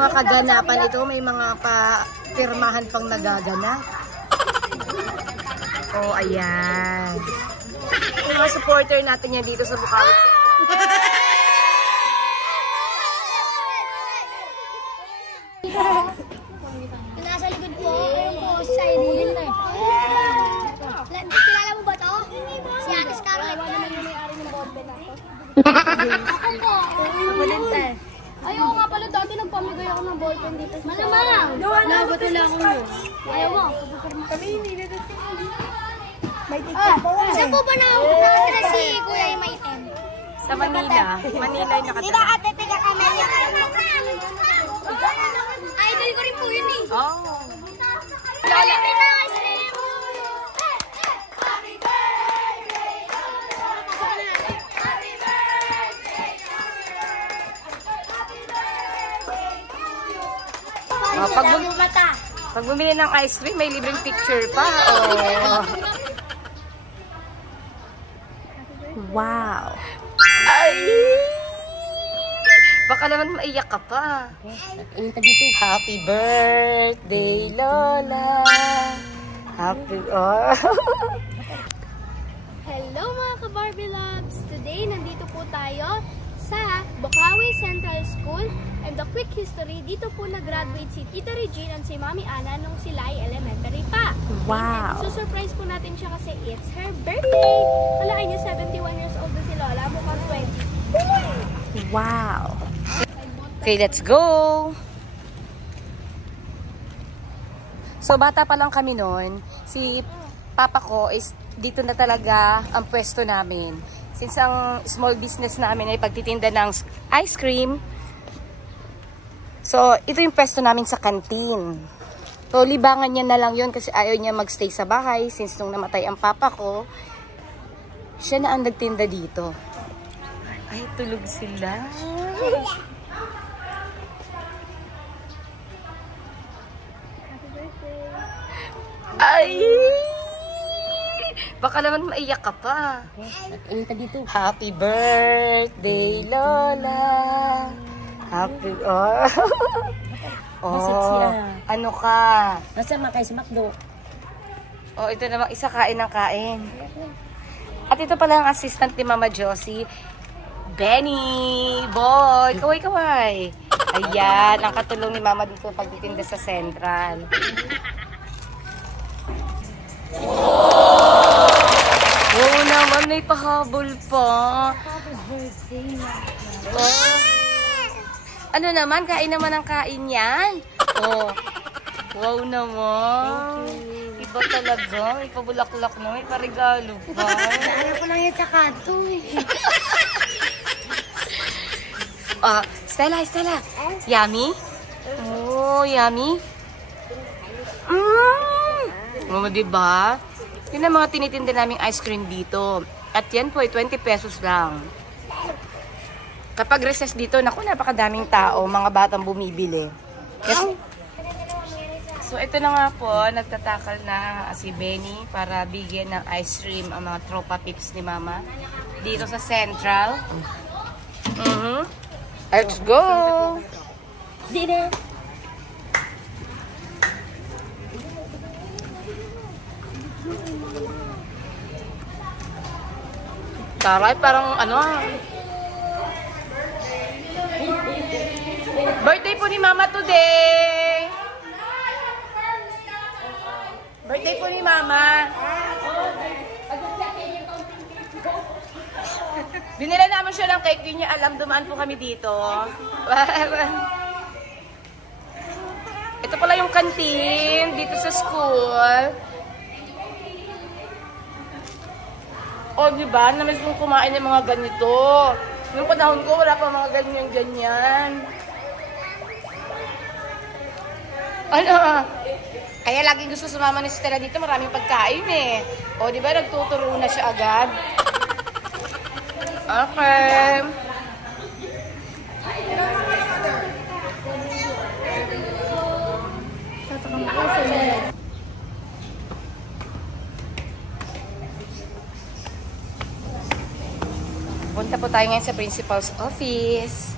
mga kaganapan ito, may mga pirmahan pang nagaganap. Oh, ayan. Yung mga supporter natin yan dito sa Bukawi Central. Nasa likod po, sign. Kilala mo ba to? Si Ate Scarlett. Ako po. Ayaw nga pala dati nagpamigay ako ng ballpen dito. Malamang! Nagot nila ako yun. Ayaw mo? Kami hindi na dito. Saan po ba nakatira si Kuya yung maitim? Sa Manila. Manila yung nakatira. Diba ate, tiga kami? Idol ko rin po yun eh. Oh. Lola! Oh, pag bumili ng ice cream, may libreng picture pa. Oh. Wow. Ay! Baka naman maiyak ka pa. Happy birthday, Lola. Hello mga ka-Barbie Loves! Today, nandito po tayo sa Bukawi Central School. And the quick history, dito po nag-graduate si Tita Regine and si Mami Ana nung sila ay elementary pa. Wow! So surprise po natin siya kasi it's her birthday! Kalain niya 71 years old na si Lola, mukhang 20. Wow! Okay, let's go! So bata pa lang kami noon, si Papa ko is dito na talaga ang pwesto namin. Since ang small business namin ay pagtitinda ng ice cream, so ito yung pwesto namin sa kantin. So libangan niya na lang yun kasi ayaw niya magstay sa bahay since nung namatay ang papa ko, siya na ang nagtinda dito. Ay, tulog sila. Ay! Baka naman maiyak ka pa. Happy birthday, Lola. Happy... ano ka? Nasa makay si Macdo. Oh, ito namang isa kain ng kain. At ito pala ang assistant ni Mama Josie. Benny! Boy! Kaway-kaway! Ayan, ang katulong ni Mama dito pagtitinda sa Central. Oo naman, may pahabol pa. Oh. Ano naman, kain naman ang kain yan. Oh. Wow naman. Iba talaga. Ipabulaklak na, may parigalo pa. Alam ko lang yan sa kanto eh. Stella. Yummy? Oh, yummy? Oh, diba? Yun ang mga tinitinda naming ice cream dito. At yan po ay 20 pesos lang. Kapag recess dito, naku, napakadaming tao, mga batang bumibili. Yes. So, ito na nga po, nagtatakal na si Benny para bigyan ng ice cream ang mga tropa pips ni Mama dito sa Central. Let's go! Dinner! Taray, parang ano birthday po ni Mama today! Birthday po ni Mama! Binila naman siya ng cake, yun niya alam, dumaan po kami dito. Ito pala yung canteen dito sa school. O, diba? Namiss kong kumain ng mga ganito. Noong panahon ko, wala pa mga ganyan-ganyan. Ano? Kaya laging gusto sumama ni Stella dito, maraming pagkain eh. O, diba? Nagtuturo na siya agad. Okay. Punta po tayo ngayon sa principal's office.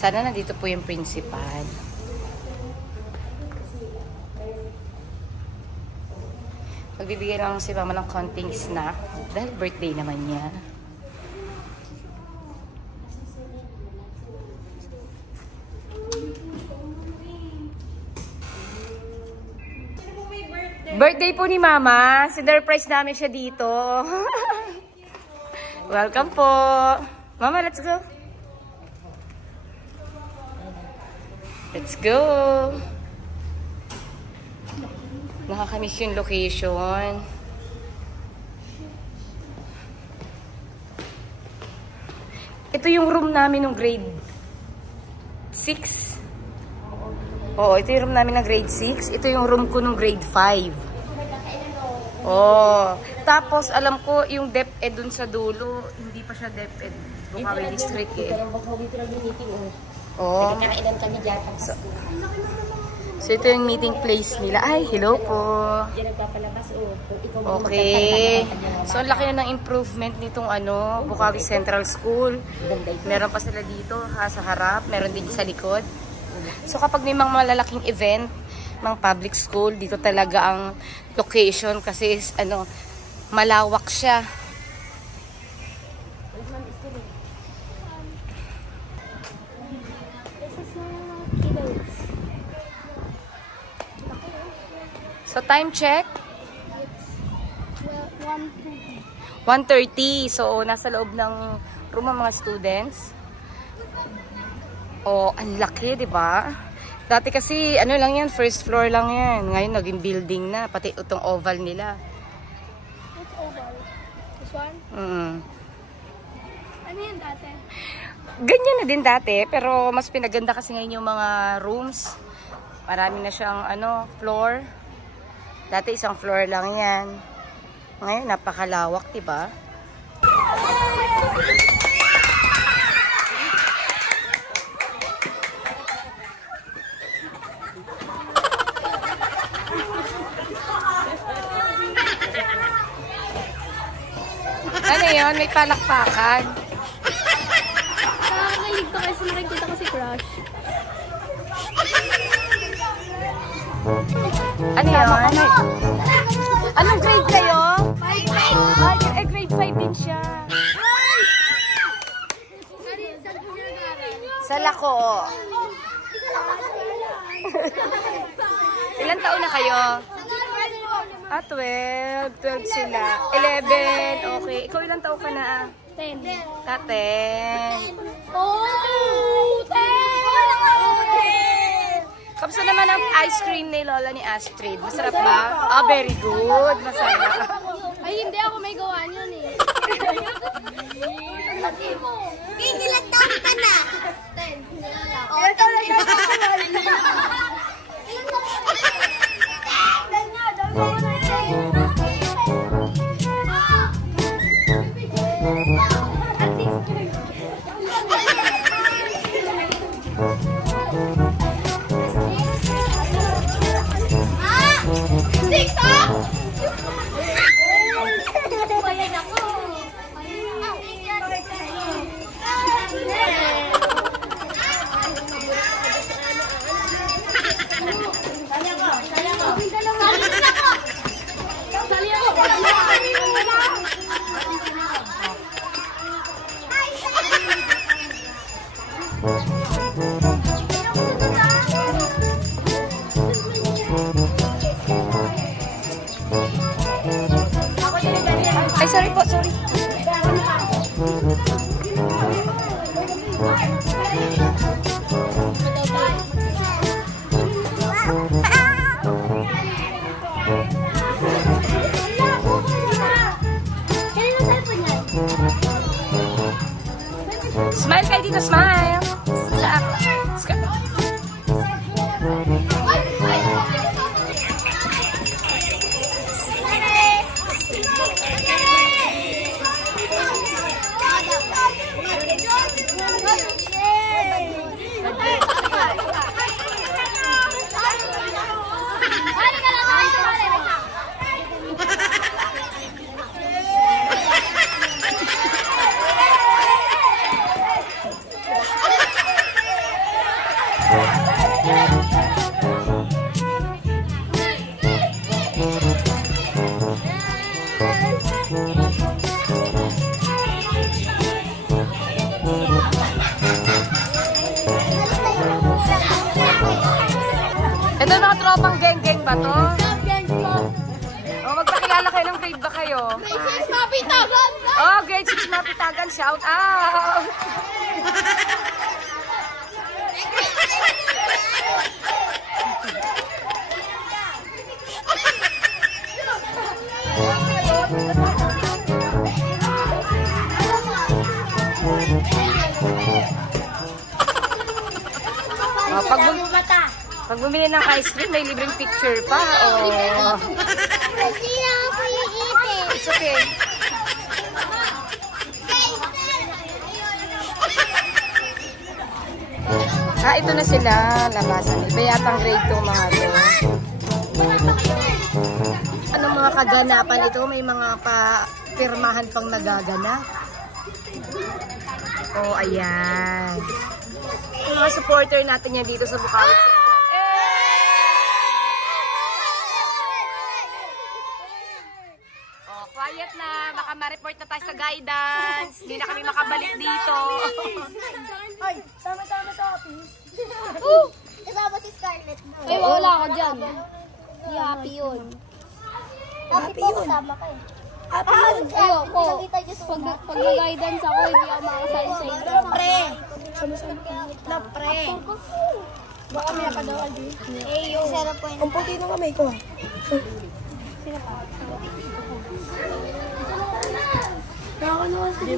Sana nandito po yung principal. Magbibigay lang si mama ng konting snack dahil birthday naman niya. Birthday po ni Mama. Sinurprise namin siya dito. Welcome po. Mama, let's go. Let's go. Nakakamiss yung location. Ito yung room namin ng grade 6. Oo, ito yung room namin ng grade 6. Ito yung room ko ng grade 5. Oh, tapos alam ko yung DepEd dun sa dulo, hindi pa siya DepEd. Bukawi District eh. Oh. Kailan kami dyan. So ito yung meeting place nila. Ay, hello po. Diyan nagpapalabas Okay. So ang laki na ng improvement nitong Bukawi Central School. Meron pa sila dito sa harap, meron din sa likod. So kapag may mga malalaking event, mga public school, dito talaga ang location kasi malawak siya. So time check? 1:30. So nasa loob ng room ng mga students. Oh, ang laki, 'di ba? Dati kasi, lang yan, first floor lang yan. Ngayon, naging building na. Pati itong oval nila. What's oval? This one? Ano yan dati? Ganyan na din dati, pero mas pinaganda kasi ngayon yung mga rooms. Marami na siyang, floor. Dati isang floor lang yan. Ngayon, napakalawak, diba? Ano yun? May palakpakan. Nakakakilig ko kasi nakikita ko si Crush. Ano yun? Anong grade kayo? 5. Grade 5 din siya. Sa Lako. Ilan taon na kayo? 12. 12 sila. 11. Okay. Ikaw ilang taon ka na? 10. 10. Oh! 10! Kamusta naman ang ice cream ni Lola ni Astrid? Masarap ba? Ah, very good. Masarap. Ay, hindi ako may gawa yun eh. Ilan taon ka na? 10. Ilan taon na Ito mga tropang geng-geng ba to? O, magpakilala kayo ng grade ba kayo? Grade 6 Mapitagan! Oh, grade 6 Mapitagan. Shout out! Oh, pag bumili ng ice cream, may libreng picture pa. Oh. Kasi ako yung ipin. It's okay. Ah, ito na sila. Labasan. Iba yatang grade 2 mga to. Anong mga kaganapan ito? May mga pa-pirmahan pang nagaganap. Oh, ayan. Yung mga supporter natin yan dito sa Bukawi Central. Oh, quiet na. Baka ma-report na tayo sa guidance. Hindi na kami makabalik dito. Ay, sama-sama sa office. Kasama si Scarlett. Ay, wala ako dyan. Hindi happy yun. Happy yun. Kasama kayo. Happy yun. Ayoko. Pag nag-guidance ako, hindi ako makasali sa inyo. Pre. Na pre. Baka may nakadawal din. Eh, yung 0 point. Ang puti ng kamay ko.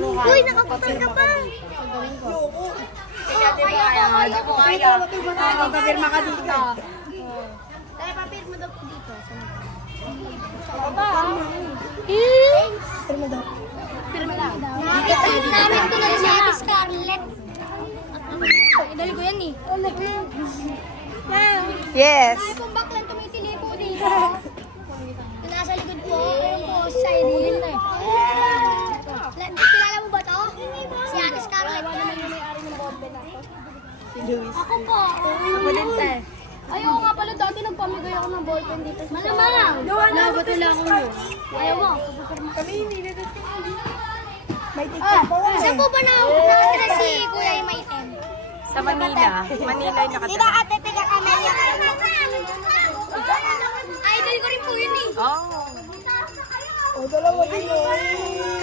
Uy, nakapapal ka pa. Papirma ka dito. Kaya papir mo daw po dito. Pirma daw. Namin ko na si Ate Scarlett. Idali ko yan eh. Yes. Ay, kung baklan tumitili po dito. Yung nasa likod po, ayun po, si Cyril. Kilala mo ba to? Si Ate Scarlett. Ako po. Ako din, te. Ayaw nga pala dati nagpamigay ako ng ballpen dito. Malamang. Nagot lang ako yun. Ayaw mo. Kami hindi na dito. May tiktok po. Saan po ba nakatira si Kuya yung maitim? Sa Manila. Manila yung nakatira. ate piga ka na niya? Idol ko rin po yun eh. Oh. O, dalawa din yun.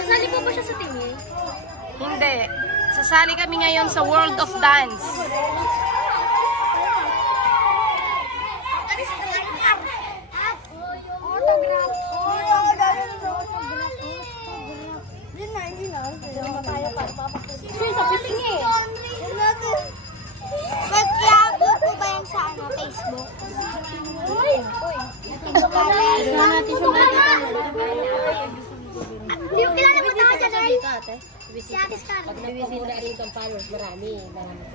Kasali po ba siya sa team eh? Hindi. Sasali kami ngayon sa World of Dance. Nag-upload po ba yan sa Facebook? Hindi ko kilala mo na dyan, Earl. Si Ate Scarlett.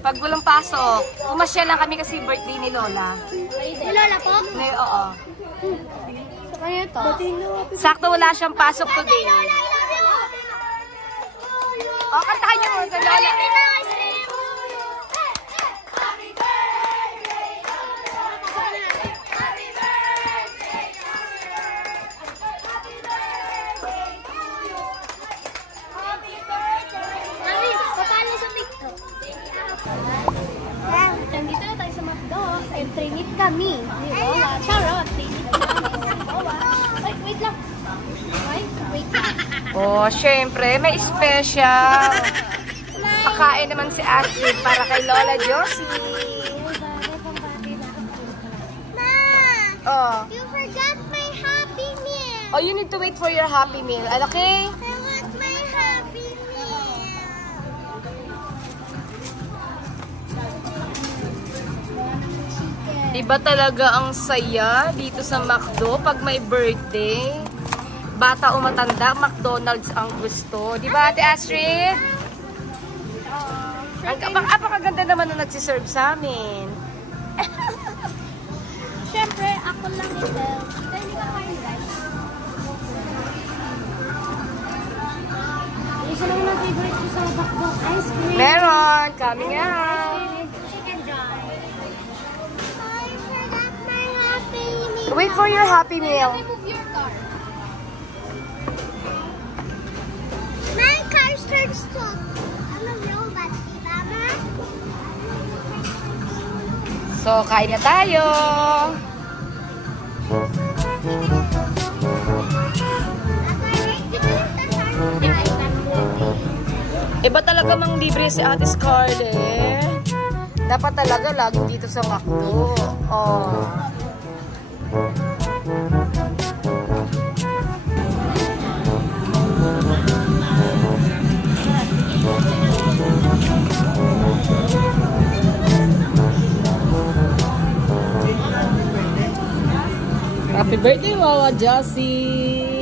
Pag walang pasok, pumasya lang kami kasi birthday ni Lola. Si Lola po? Oo. Sa kanya to. Sakto wala siyang pasok today. Lola, I love you! O, kantahan niyo sa Lola. Mami, paano sa TikTok? Nandito na tayo sa McDo. And trinit kami. Di ba? Charot. Trinit kami. Ay, wait lang. Ay, wait lang. Oh, syempre, may special. Pakain naman si Astrid para kay Lola Josie. Ma! Oh. You forgot my Happy Meal! Oh, you need to wait for your Happy Meal. Okay? I want my Happy Meal! Iba talaga ang saya dito sa McDo pag may birthday. Bata o matanda, McDonald's ang gusto. Di ba, Ate Astrid? Apakaganda naman na nagsiserve sa amin. Siyempre, ako lang ito. Hindi ka kain, guys. Isa lang ng favorite ko sa McDo ice cream. Meron, coming out. Chicken joy. Wait for your Happy Meal. Remove your car. My car starts to. I'm a robot, Mama. So, kain na tayo. Iba talaga mang libre si Ate Scarlett. Dapat talaga lagi dito sa McDo. Oh. Happy birthday, Wawa Josie!